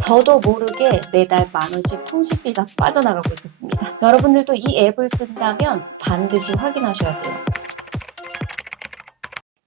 저도 모르게 매달 10,000원씩 통신비가 빠져나가고 있었습니다. 여러분들도 이 앱을 쓴다면 반드시 확인하셔야 돼요.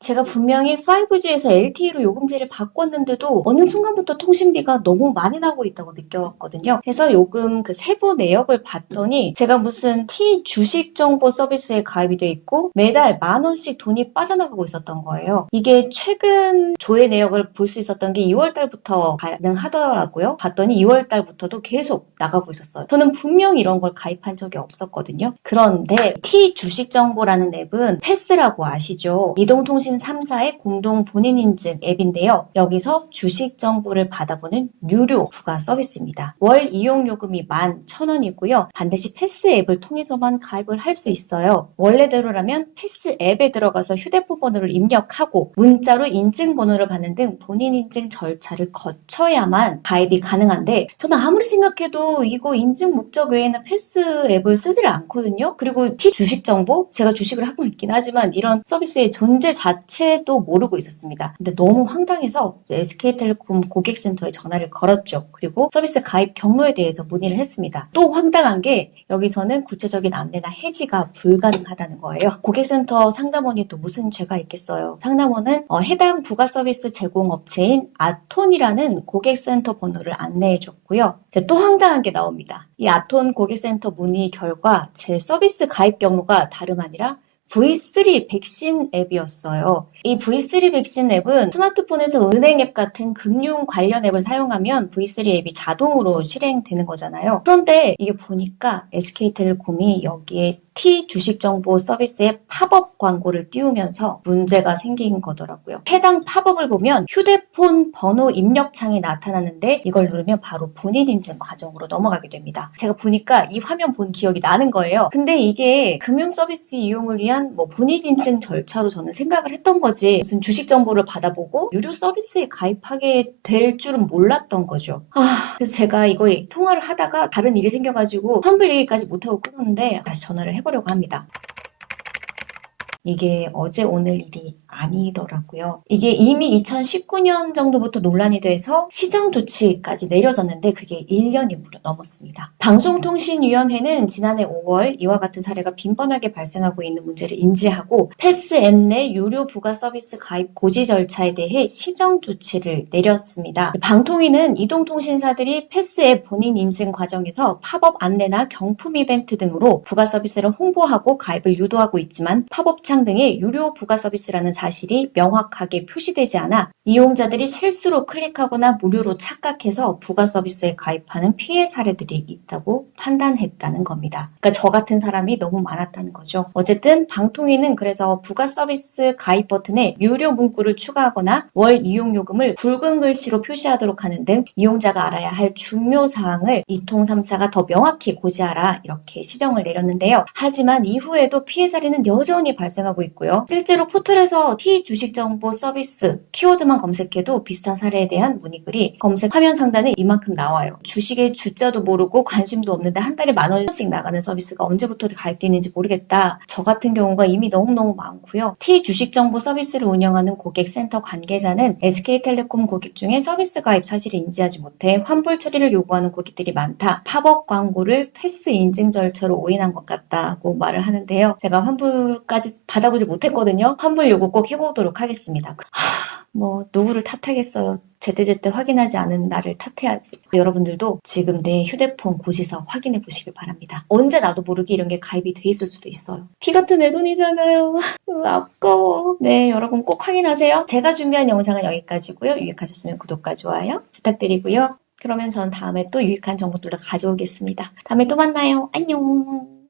제가 분명히 5G에서 LTE로 요금제를 바꿨는데도 어느 순간부터 통신비가 너무 많이 나고 있다고 느껴왔거든요. 그래서 요금 그 세부 내역을 봤더니 제가 무슨 T 주식 정보 서비스에 가입이 돼 있고 매달 10,000원씩 돈이 빠져나가고 있었던 거예요. 이게 최근 조회 내역을 볼 수 있었던 게 2월 달부터 가능하더라고요. 봤더니 2월 달부터도 계속 나가고 있었어요. 저는 분명히 이런 걸 가입한 적이 없었거든요. 그런데 T 주식 정보라는 앱은 패스라고 아시죠? 이동통신 3사의 공동 본인인증 앱인데요. 여기서 주식 정보를 받아보는 유료 부가 서비스입니다. 월 이용 요금이 11,000원이고요. 반드시 패스 앱을 통해서만 가입을 할 수 있어요. 원래대로라면 패스 앱에 들어가서 휴대폰 번호를 입력하고 문자로 인증번호를 받는 등 본인 인증 절차를 거쳐야만 가입이 가능한데 저는 아무리 생각해도 이거 인증 목적 외에는 패스 앱을 쓰지를 않거든요. 그리고 T 주식 정보? 제가 주식을 하고 있긴 하지만 이런 서비스의 존재 자체도 모르고 있었습니다. 근데 너무 황당해서 SK텔레콤 고객센터에 전화를 걸었죠. 그리고 서비스 가입 경로에 대해서 문의를 했습니다. 또 황당한 게 여기서는 구체적인 안내나 해지가 불가능하다는 거예요. 고객센터 상담원이 또 무슨 죄가 있겠어요. 상담원은 해당 부가 서비스 제공업체인 아톤이라는 고객센터 번호를 안내해 줬고요. 또 황당한 게 나옵니다. 이 아톤 고객센터 문의 결과 제 서비스 가입 경로가 다름 아니라 V3 백신 앱이었어요. 이 V3 백신 앱은 스마트폰에서 은행 앱 같은 금융 관련 앱을 사용하면 V3 앱이 자동으로 실행되는 거잖아요. 그런데 이게 보니까 SK텔레콤이 여기에 T 주식 정보 서비스에 팝업 광고를 띄우면서 문제가 생긴 거더라고요. 해당 팝업을 보면 휴대폰 번호 입력 창이 나타나는데 이걸 누르면 바로 본인 인증 과정으로 넘어가게 됩니다. 제가 보니까 이 화면 본 기억이 나는 거예요. 근데 이게 금융 서비스 이용을 위한 본인 인증 절차로 저는 생각을 했던 거지 무슨 주식 정보를 받아보고 유료 서비스에 가입하게 될 줄은 몰랐던 거죠. 그래서 제가 이거 통화를 하다가 다른 일이 생겨가지고 환불 얘기까지 못하고 끊었는데 다시 전화를 해보려고 합니다. 이게 어제 오늘 일이 아니더라고요. 이게 이미 2019년 정도부터 논란이 돼서 시정 조치까지 내려졌는데 그게 1년이 무려 넘었습니다. 방송통신위원회는 지난해 5월 이와 같은 사례가 빈번하게 발생하고 있는 문제를 인지하고 패스 앱 내 유료 부가 서비스 가입 고지 절차에 대해 시정 조치를 내렸습니다. 방통위는 이동통신사들이 패스 앱 본인 인증 과정에서 팝업 안내나 경품 이벤트 등으로 부가 서비스를 홍보하고 가입을 유도하고 있지만 팝업창 등의 유료 부가 서비스라는 사실이 명확하게 표시되지 않아 이용자들이 실수로 클릭하거나 무료로 착각해서 부가 서비스에 가입하는 피해 사례들이 있다고 판단했다는 겁니다. 그러니까 저 같은 사람이 너무 많았다는 거죠. 어쨌든 방통위는 그래서 부가 서비스 가입 버튼에 유료 문구를 추가하거나 월 이용 요금을 굵은 글씨로 표시하도록 하는 등 이용자가 알아야 할 중요 사항을 이통 3사가 더 명확히 고지하라 이렇게 시정을 내렸는데요. 하지만 이후에도 피해 사례는 여전히 발생하고 있고요. 실제로 포털에서 T 주식 정보 서비스 키워드만 검색해도 비슷한 사례에 대한 문의글이 검색 화면 상단에 이만큼 나와요. 주식의 주자도 모르고 관심도 없는데 한 달에 10,000원씩 나가는 서비스가 언제부터 가입되어 있는지 모르겠다. 저 같은 경우가 이미 너무너무 많고요. T 주식 정보 서비스를 운영하는 고객센터 관계자는 SK텔레콤 고객 중에 서비스 가입 사실을 인지하지 못해 환불 처리를 요구하는 고객들이 많다. 팝업 광고를 패스 인증 절차로 오인한 것 같다고 말을 하는데요. 제가 환불까지 받아보지 못했거든요. 환불 요구 꼭 해보도록 하겠습니다. 누구를 탓하겠어요. 제때제때 확인하지 않은 나를 탓해야지. 여러분들도 지금 내 휴대폰 고지서 확인해 보시길 바랍니다. 언제 나도 모르게 이런 게 가입이 돼 있을 수도 있어요. 피 같은 내 돈이잖아요. 아까워. 네, 여러분 꼭 확인하세요. 제가 준비한 영상은 여기까지고요. 유익하셨으면 구독과 좋아요 부탁드리고요. 그러면 전 다음에 또 유익한 정보들로 가져오겠습니다. 다음에 또 만나요. 안녕.